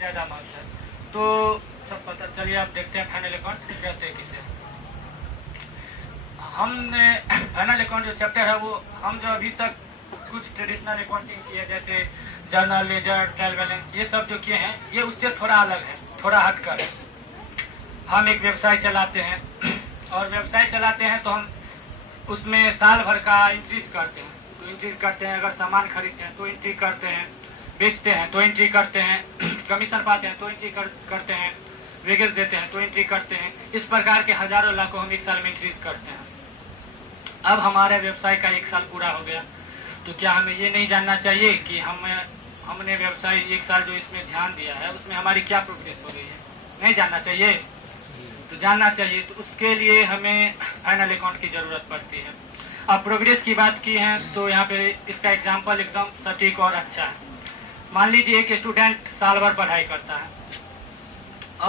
ज़्यादा महत्व है। तो सब पता, चलिए आप देखते हैं फाइनल अकाउंट कहते हैं किसे। हमने फाइनल अकाउंट जो चैप्टर है वो हम जो अभी तक कुछ ट्रेडिशनल अकाउंटिंग किए, जैसे जर्नल, लेजर, ट्रायल बैलेंस, ये सब जो किए हैं ये उससे थोड़ा अलग है, थोड़ा हटकर है। हम एक व्यवसाय चलाते हैं और व्यवसाय चलाते हैं तो हम उसमें साल भर का एंट्रीज करते हैं। तो एंट्री करते हैं, अगर सामान खरीदते हैं तो एंट्री करते हैं, बेचते हैं तो एंट्री करते हैं, कमीशन पाते हैं तो एंट्री करते हैं, वेगेज देते हैं तो एंट्री करते हैं। इस प्रकार के हजारों लाखों हम एक साल में एंट्रीज करते हैं। अब हमारे व्यवसाय का एक साल पूरा हो गया, तो क्या हमें ये नहीं जानना चाहिए कि हमने व्यवसाय एक साल जो इसमें ध्यान दिया है उसमें हमारी क्या प्रोग्रेस हो गई है? नहीं जानना चाहिए? तो जानना चाहिए। तो उसके लिए हमें फाइनल अकाउंट की ज़रूरत पड़ती है। अब प्रोग्रेस की बात की है तो यहाँ पे इसका एग्जाम्पल एकदम सटीक और अच्छा है। मान लीजिए एक स्टूडेंट साल भर पढ़ाई करता है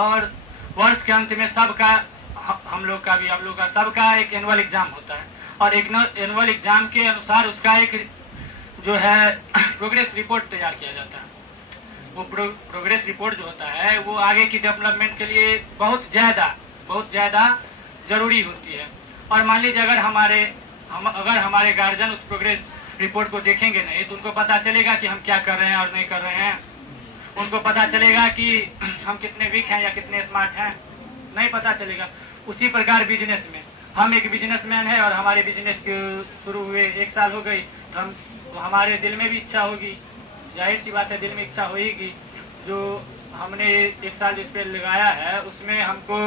और वर्ष के अंत में सबका, हम लोग का भी, आप लोग का, सबका एक एनुअल एग्जाम होता है और एनुअल एग्जाम के अनुसार उसका एक जो है प्रोग्रेस रिपोर्ट तैयार किया जाता है। वो प्रोग्रेस रिपोर्ट जो होता है वो आगे की डेवलपमेंट के लिए बहुत ज़्यादा ज़रूरी होती है। और मान लीजिए अगर हमारे गार्जियन उस प्रोग्रेस रिपोर्ट को देखेंगे नहीं तो उनको पता चलेगा कि हम क्या कर रहे हैं और नहीं कर रहे हैं। उनको पता चलेगा कि हम कितने वीक हैं या कितने स्मार्ट हैं, नहीं पता चलेगा। उसी प्रकार बिजनेस में, हम एक बिजनेसमैन है और हमारे बिजनेस के शुरू हुए 1 साल हो गई तो हमारे दिल में भी इच्छा होगी, जाहिर सी बात है दिल में इच्छा होगी। जो हमने 1 साल जिस पे लगाया है उसमें हमको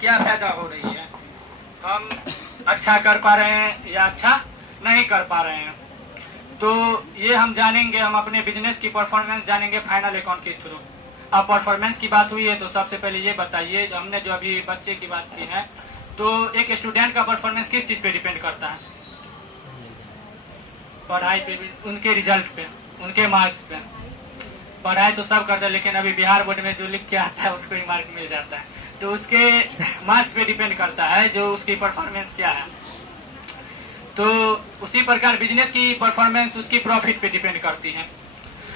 क्या फायदा हो रही है, हम अच्छा कर पा रहे हैं या अच्छा नहीं कर पा रहे हैं। तो ये हम जानेंगे, हम अपने बिजनेस की परफॉर्मेंस जानेंगे फाइनल अकाउंट के थ्रू। अब परफॉर्मेंस की बात हुई है तो सबसे पहले ये बताइए, हमने जो अभी बच्चे की बात की है, तो एक स्टूडेंट का परफॉर्मेंस किस चीज़ पे डिपेंड करता है? पढ़ाई पे भी, उनके रिजल्ट पे, उनके मार्क्स पे। पढ़ाई तो सब करते हैं लेकिन अभी बिहार बोर्ड में जो लिख के आता है उसको ही मार्क मिल जाता है, तो उसके मार्क्स पे डिपेंड करता है जो उसकी परफॉर्मेंस क्या है। तो उसी प्रकार बिजनेस की परफॉर्मेंस उसकी प्रॉफिट पे डिपेंड करती है।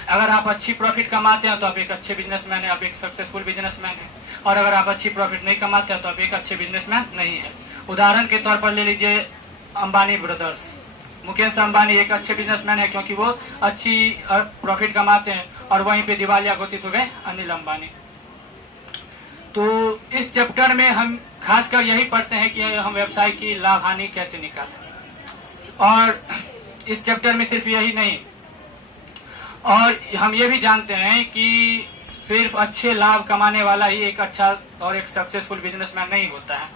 अगर आप अच्छी प्रॉफिट कमाते हैं तो आप एक अच्छे बिजनेसमैन हैं, आप एक सक्सेसफुल बिजनेसमैन हैं। और अगर आप अच्छी प्रॉफिट नहीं कमाते हैं तो आप एक अच्छे बिजनेसमैन नहीं है। उदाहरण के तौर पर ले लीजिए अंबानी ब्रदर्स। मुकेश अंबानी एक अच्छे बिजनेसमैन है क्योंकि वो अच्छी प्रॉफिट कमाते हैं और वहीं पे दिवालिया घोषित हो गए अनिल अंबानी। तो इस चैप्टर में हम खासकर यही पढ़ते हैं कि हम व्यवसाय की लाभ हानि कैसे निकालें। और इस चैप्टर में सिर्फ यही नहीं, और हम ये भी जानते हैं कि सिर्फ अच्छे लाभ कमाने वाला ही एक अच्छा और एक सक्सेसफुल बिजनेसमैन नहीं होता है।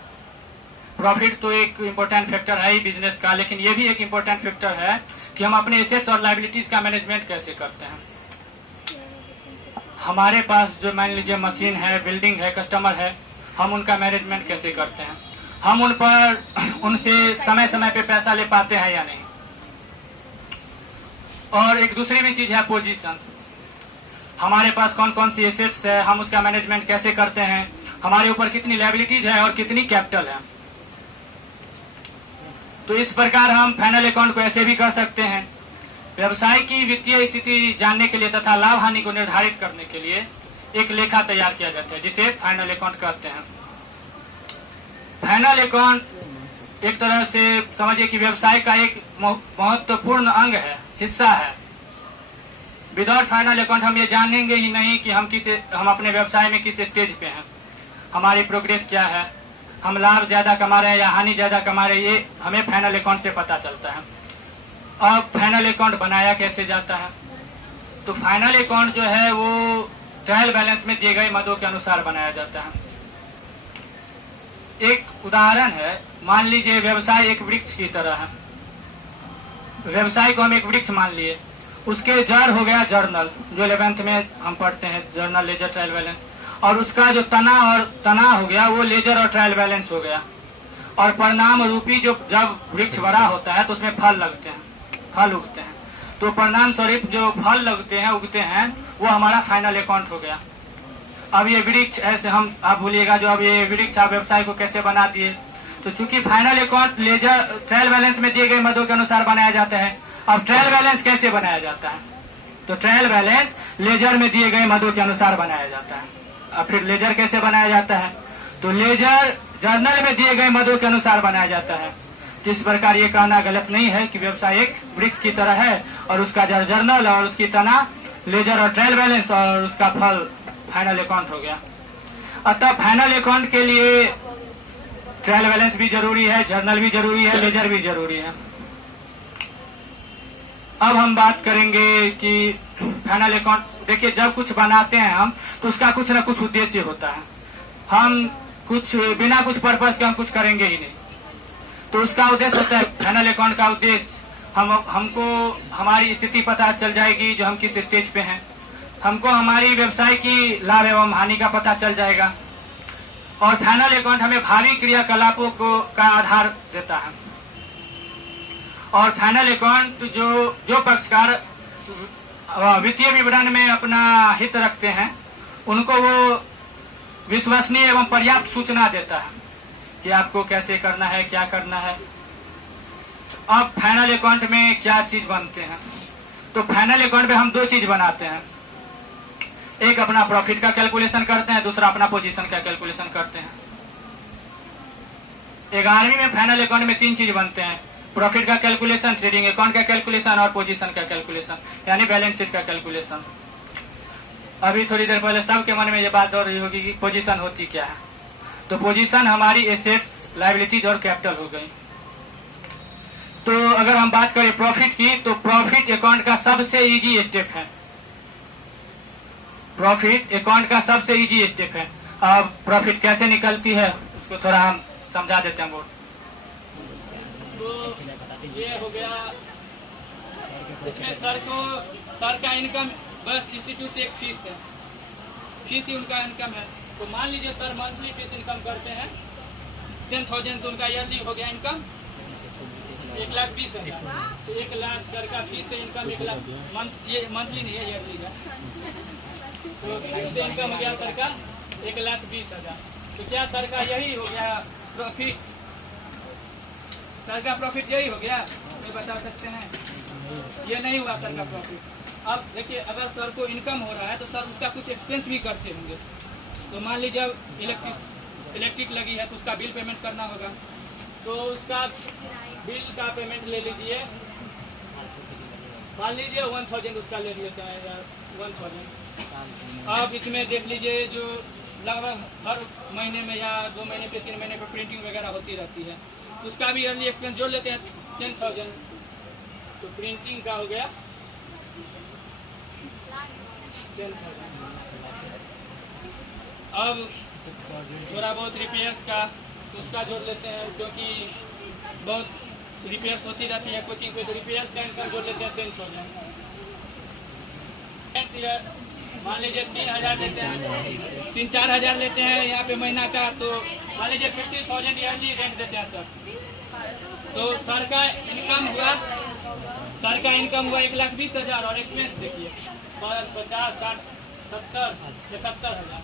प्रॉफिट तो एक इम्पोर्टेंट फैक्टर है ही बिजनेस का, लेकिन ये भी एक इम्पोर्टेंट फैक्टर है कि हम अपने एसेट्स और लायबिलिटीज का मैनेजमेंट कैसे करते हैं। हमारे पास जो मान लीजिए मशीन है, बिल्डिंग है, कस्टमर है, हम उनका मैनेजमेंट कैसे करते हैं। हम उनसे समय समय पे पैसा ले पाते हैं या नहीं। और एक दूसरी भी चीज है पोजीशन। हमारे पास कौन कौन सी एसेट्स है, हम उसका मैनेजमेंट कैसे करते हैं, हमारे ऊपर कितनी लायबिलिटीज है और कितनी कैपिटल है। तो इस प्रकार हम फाइनल अकाउंट को ऐसे भी कर सकते हैं। व्यवसाय की वित्तीय स्थिति जानने के लिए तथा लाभ हानि को निर्धारित करने के लिए एक लेखा तैयार किया जाता है जिसे फाइनल अकाउंट कहते हैं। फाइनल अकाउंट एक तरह से समझिए कि व्यवसाय का एक महत्वपूर्ण अंग है, हिस्सा है। विदाउट फाइनल अकाउंट हम ये जानेंगे ही नहीं कि हम अपने व्यवसाय में किस स्टेज पे हैं, हमारी प्रोग्रेस क्या है, हम लाभ ज्यादा कमा रहे हैं या हानि ज्यादा कमा रहे हैं, ये हमें फाइनल अकाउंट से पता चलता है। अब फाइनल अकाउंट बनाया कैसे जाता है? तो फाइनल अकाउंट जो है वो ट्रायल बैलेंस में दिए गए मदों के अनुसार बनाया जाता है। एक उदाहरण है, मान लीजिए व्यवसाय एक वृक्ष की तरह है। व्यवसाय को हम एक वृक्ष मान लिए, उसके जड़ हो गया जर्नल, जो 11th में हम पढ़ते हैं, जर्नल, लेजर, ट्रायल बैलेंस। और उसका जो तना हो गया वो लेजर और ट्रायल बैलेंस हो गया। और परिणाम रूपी जो जब वृक्ष बड़ा होता है तो उसमें फल लगते हैं, फल उगते हैं। तो परिणाम स्वरूप जो फल लगते हैं, उगते हैं, वो हमारा फाइनल अकाउंट हो गया। अब ये वृक्ष ऐसे आप भूलिएगा, जो अब ये वृक्ष आप व्यवसाय को कैसे बना दिए। तो चूंकि final account ledger trial balance में दिए गए मदों के अनुसार बनाया जाता है। अब ट्रायल बैलेंस कैसे बनाया जाता है? तो ट्रायल बैलेंस लेजर में दिए गए मदों के अनुसार बनाया जाता है। अब फिर लेजर कैसे बनाया जाता है? तो लेजर जर्नल में दिए गए मदों के अनुसार बनाया जाता है। जिस प्रकार ये कहना गलत नहीं है कि व्यवसाय एक वृक्ष की तरह है और उसका जड़ जर्नल और उसकी तना लेजर और ट्रायल बैलेंस और उसका फल फाइनल अकाउंट हो गया। अतः फाइनल अकाउंट के लिए ट्रायल बैलेंस भी जरूरी है, जर्नल भी जरूरी है, लेजर भी जरूरी है। अब हम बात करेंगे कि फाइनल अकाउंट, देखिए जब कुछ बनाते हैं हम तो उसका कुछ ना कुछ उद्देश्य होता है। हम कुछ बिना कुछ पर्पस के हम कुछ करेंगे ही नहीं, तो उसका उद्देश्य होता है फाइनल अकाउंट का उद्देश्य हमको हमारी स्थिति पता चल जाएगी जो हम किस स्टेज पे हैं, हमको हमारी व्यवसाय की लाभ एवं हानि का पता चल जाएगा, और फाइनल अकाउंट हमें भावी क्रियाकलापों को का आधार देता है। और फाइनल अकाउंट जो पक्षकार वित्तीय विवरण में अपना हित रखते हैं उनको वो विश्वसनीय एवं पर्याप्त सूचना देता है कि आपको कैसे करना है, क्या करना है। अब फाइनल अकाउंट में क्या चीज बनते हैं? तो फाइनल अकाउंट में हम दो चीज बनाते हैं, एक अपना प्रॉफिट का कैलकुलेशन करते हैं, दूसरा अपना पोजीशन का कैलकुलेशन करते हैं। 11वीं में फाइनल अकाउंट में तीन चीज बनते हैं, प्रॉफिट का कैलकुलेशन, ट्रेडिंग अकाउंट का कैलकुलेशन और पोजीशन का कैलकुलेशन, यानी बैलेंस शीट का कैलकुलेशन। अभी थोड़ी देर पहले सबके मन में ये बात दौड़ रही होगी कि पोजीशन होती क्या है। तो पोजीशन हमारी एसेट्स, लायबिलिटीज और कैपिटल हो गई। तो अगर हम बात करें प्रॉफिट की, तो प्रॉफिट अकाउंट का सबसे इजी स्टेप है, प्रॉफिट अकाउंट का सबसे इजी स्टेप है। अब प्रॉफिट कैसे निकलती है उसको थोड़ा हम समझा देते हैं बोर्ड। तो ये हो गया, इसमें सर का इनकम बस इंस्टीट्यूट से एक फीस है, फीस ही उनका इनकम है। तो मान लीजिए सर मंथली फीस इनकम करते हैं 10,000, तो उनका ईयरली हो गया इनकम 1,20,000। तो 1 लाख सर का फीस से इनकम 1 लाख, ये मंथली नहीं है, ईयरली है। तो फीस से इनकम हो गया सर का 1,20,000। तो क्या सर का यही हो गया प्रॉफिट? सर का प्रॉफिट यही हो गया? ये बता सकते हैं? ये नहीं हुआ सर का प्रॉफिट। अब देखिए, अगर सर को इनकम हो रहा है तो सर उसका कुछ एक्सपेंस भी करते होंगे। तो मान लीजिए इलेक्ट्रिक लगी है तो उसका बिल पेमेंट करना होगा, तो उसका बिल का पेमेंट ले लीजिए, मान लीजिए 1,000 उसका ले लेता है या 1,000। अब इसमें देख लीजिए जो लगभग हर महीने में या 2 महीने पे 3 महीने पे प्रिंटिंग वगैरह होती रहती है, उसका भी ईयरली एक्सपेंस जोड़ लेते हैं 10,000। तो प्रिंटिंग का हो गया 10,000। अब थोड़ा बहुत रिपेयर्स का तो उसका जोड़ लेते हैं, क्योंकि बहुत रिपेयर्स होती रहती है कोचिंग पे, तो रिपेयर्स का इनकम जोड़ लेते हैं 10,000। मान लीजिए 3,000 लेते हैं, 3-4 हज़ार लेते हैं यहाँ पे महीना का, तो मान लीजिए 50,000 ईयरली रेंट देते हैं सर। तो सर का इनकम हुआ 1,20,000 और एक्सपेंस देखिए 50, 60, 70, 71,000।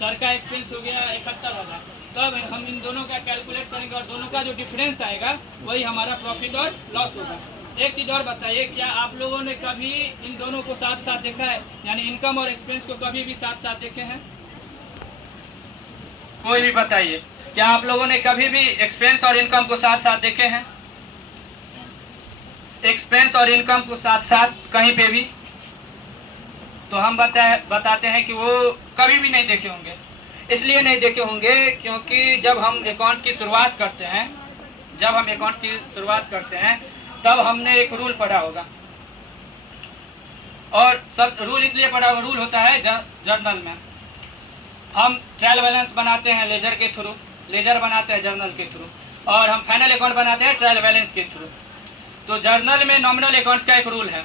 सर का एक्सपेंस हो गया 71,000। तब हम इन दोनों का कैलकुलेट करेंगे और दोनों का जो डिफरेंस आएगा वही हमारा प्रॉफिट और लॉस होगा। एक चीज और बताइए, क्या आप लोगों ने कभी इन दोनों को साथ साथ देखा है? यानी इनकम और एक्सपेंस को कभी भी साथ साथ देखे हैं? कोई भी बताइए, क्या आप लोगों ने कभी भी एक्सपेंस और इनकम को साथ साथ देखे हैं? एक्सपेंस और इनकम को साथ साथ कहीं पे भी? तो हम बताते हैं कि वो कभी भी नहीं देखे होंगे। इसलिए नहीं देखे होंगे क्योंकि जब हम अकाउंट्स की शुरुआत करते हैं तब हमने एक रूल पढ़ा होगा, और सब रूल इसलिए पढ़ा होगा, रूल होता है जर्नल में हम ट्रायल बैलेंस बनाते हैं लेजर के थ्रू, लेजर बनाते हैं जर्नल के थ्रू, और हम फाइनल अकाउंट बनाते हैं ट्रायल बैलेंस के थ्रू। तो जर्नल में नॉमिनल अकाउंट्स का एक रूल है,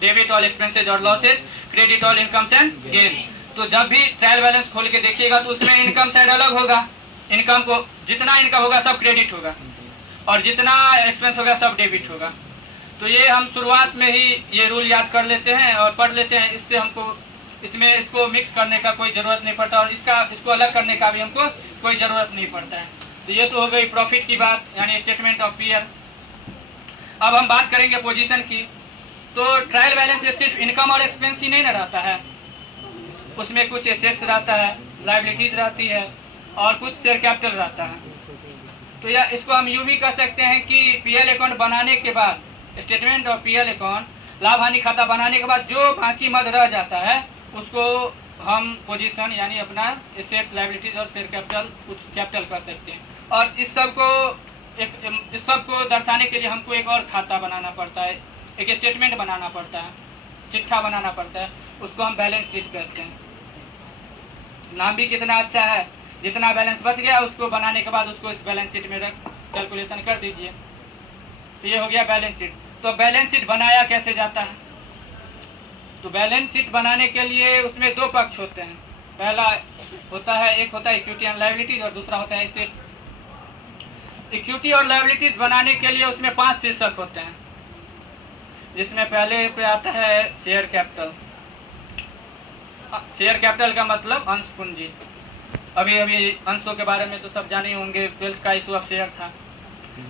डेबिट ऑल एक्सपेंसेज और losses, credit all incomes and gain. तो जब भी ट्रायल बैलेंस खोल के देखिएगा तो उसमें इनकम साइड अलग होगा, इनकम को जितना इनकम होगा सब क्रेडिट होगा और जितना एक्सपेंस होगा सब डेबिट होगा। तो ये हम शुरुआत में ही ये रूल याद कर लेते हैं और पढ़ लेते हैं, इससे हमको इसको मिक्स करने का कोई जरूरत नहीं पड़ता और इसको अलग करने का भी हमको कोई जरूरत नहीं पड़ता है। तो ये तो हो गई प्रॉफिट की बात, यानी स्टेटमेंट ऑफ ईयर। अब हम बात करेंगे पोजीशन की। तो ट्रायल बैलेंस में सिर्फ इनकम और एक्सपेंस ही नहीं ना रहता है, उसमें कुछ एसेट्स रहता है, लाइबिलिटीज रहती है और कुछ शेयर कैपिटल रहता है। तो या इसको हम यूं भी कह सकते हैं कि पीएल अकाउंट बनाने के बाद, स्टेटमेंट ऑफ पीएल अकाउंट लाभ हानि खाता बनाने के बाद जो बाकी मद रह जाता है उसको हम पोजीशन यानी अपना एसेट्स, लाइबिलिटीज और शेयर कैपिटल, कुछ कैपिटल कर सकते हैं। और इस सब को दर्शाने के लिए हमको एक और खाता बनाना पड़ता है, एक स्टेटमेंट बनाना पड़ता है, चिट्ठा बनाना पड़ता है, उसको हम बैलेंस शीट कहते हैं। नाम भी कितना अच्छा है, जितना बैलेंस बच गया उसको बनाने के बाद उसको इस बैलेंस शीट में रख कैलकुलेशन कर दीजिए। तो ये हो गया बैलेंस शीट। तो बैलेंस शीट बनाया कैसे जाता है? तो बैलेंस शीट बनाने के लिए उसमें दो पक्ष होते हैं। पहला होता है, एक होता है इक्विटी एंड लायबिलिटीज और दूसरा होता है एसेट्स। इक्विटी और लायबिलिटीज बनाने के लिए उसमें 5 शीर्षक होते हैं, जिसमें पहले पे आता है शेयर कैपिटल। शेयर कैपिटल का मतलब अंश पूंजी। अभी अंशों के बारे में तो सब जाने होंगे, ट्वेल्थ का इशू ऑफ शेयर था,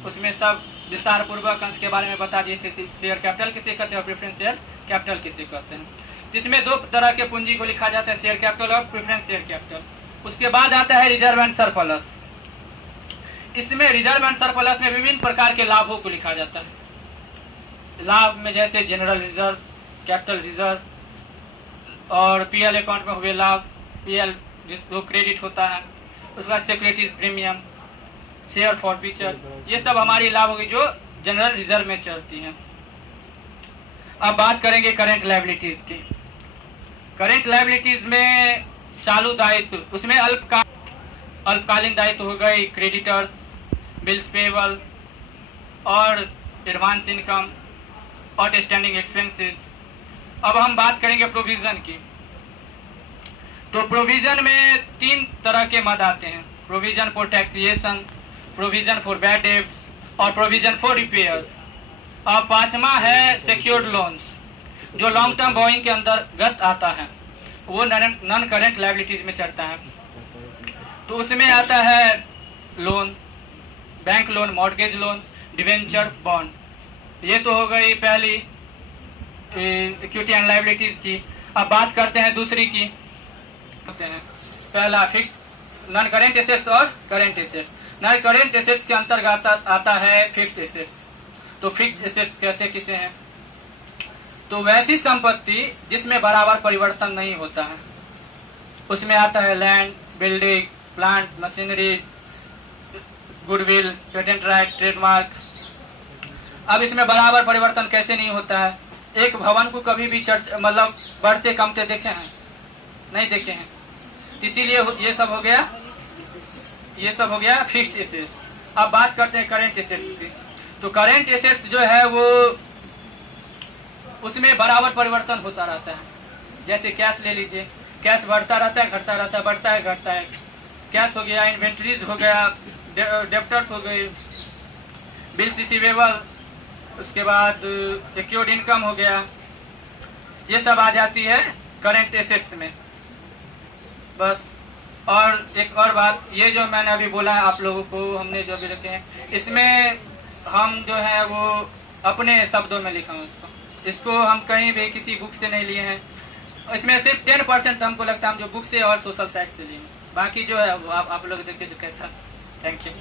उसमें सब विस्तार पूर्वक अंश के बारे में बता दिए थे, शेयर कैपिटल किसे कहते हैं और प्रेफरेंस शेयर कैपिटल किसे कहते हैं। जिसमें 2 तरह के पूंजी को लिखा जाता है, शेयर कैपिटल और प्रेफरेंस शेयर कैपिटल। उसके बाद आता है रिजर्व एंड सरप्लस। इसमें रिजर्व एंड सरप्लस में विभिन्न प्रकार के लाभों को लिखा जाता है। लाभ में जैसे जनरल रिजर्व, कैपिटल रिजर्व और पीएल अकाउंट में हुए लाभ, पीएल जिसको क्रेडिट होता है, उसका सिक्योरिटीज प्रीमियम, शेयर फॉरफीचर, ये सब हमारी लाभ होगी जो जनरल रिजर्व में चलती हैं। अब बात करेंगे करेंट लायबिलिटीज की। करेंट लायबिलिटीज में चालू दायित्व, उसमें अल्पकालीन दायित्व हो गई, क्रेडिटर्स, बिल्स पेबल और एडवांस इनकम, आउटस्टैंडिंग एक्सपेंसेस। अब हम बात करेंगे प्रोविजन की। तो प्रोविजन में 3 तरह के मद आते हैं, provision for taxation, provision for bad debts और प्रोविजन फॉर रिपेयर्स। और 5वां है सिक्योर्ड लोन्स, जो लॉन्ग टर्म बोइंग के अंतर्गत आता है, वो नॉन करेंट लायबिलिटीज में चढ़ता है। तो उसमें आता है loan, bank loan, mortgage loan, debenture, bond. ये तो हो गई पहली इक्विटी एंड लायबिलिटीज की। अब बात करते हैं दूसरी की। पहला फिक्स्ड नॉन करेंट एसेट्स और current assets. Non current assets के अंतर्गत आता है फिक्स्ड एसेट्स। तो फिक्स्ड एसेट्स कहते किसे हैं? तो वैसी संपत्ति जिसमें बराबर परिवर्तन नहीं होता है, उसमें आता है land, building, plant, machinery, goodwill, patent right, trademark. अब इसमें बराबर परिवर्तन कैसे नहीं होता है? एक भवन को कभी भी मतलब बढ़ते कमते देखे हैं? नहीं देखे हैं। इसीलिए ये सब हो गया फिक्स्ड एसेट्स। अब बात करते हैं करेंट एसेट्स की। तो करेंट एसेट्स जो है वो उसमें बराबर परिवर्तन होता रहता है। जैसे कैश ले लीजिए, कैश बढ़ता रहता है, घटता रहता है, बढ़ता है, घटता है। कैश हो गया, इन्वेंट्रीज हो गया, डेप्टर्स हो गए, बिल्स रिसीवेबल, उसके बाद एक्योर्ड इनकम हो गया, ये सब आ जाती है करेंट एसेट्स में। बस। और एक और बात, ये जो मैंने अभी बोला है आप लोगों को, हमने जो भी रखे हैं, इसमें हम जो है वो अपने शब्दों में लिखा हूँ इसको हम कहीं भी किसी बुक से नहीं लिए हैं। इसमें सिर्फ 10% हमको लगता है हम जो बुक से और सोशल साइट से लिए हैं। बाकी जो है वो आप लोग देखिए जो कैसा। Thank you.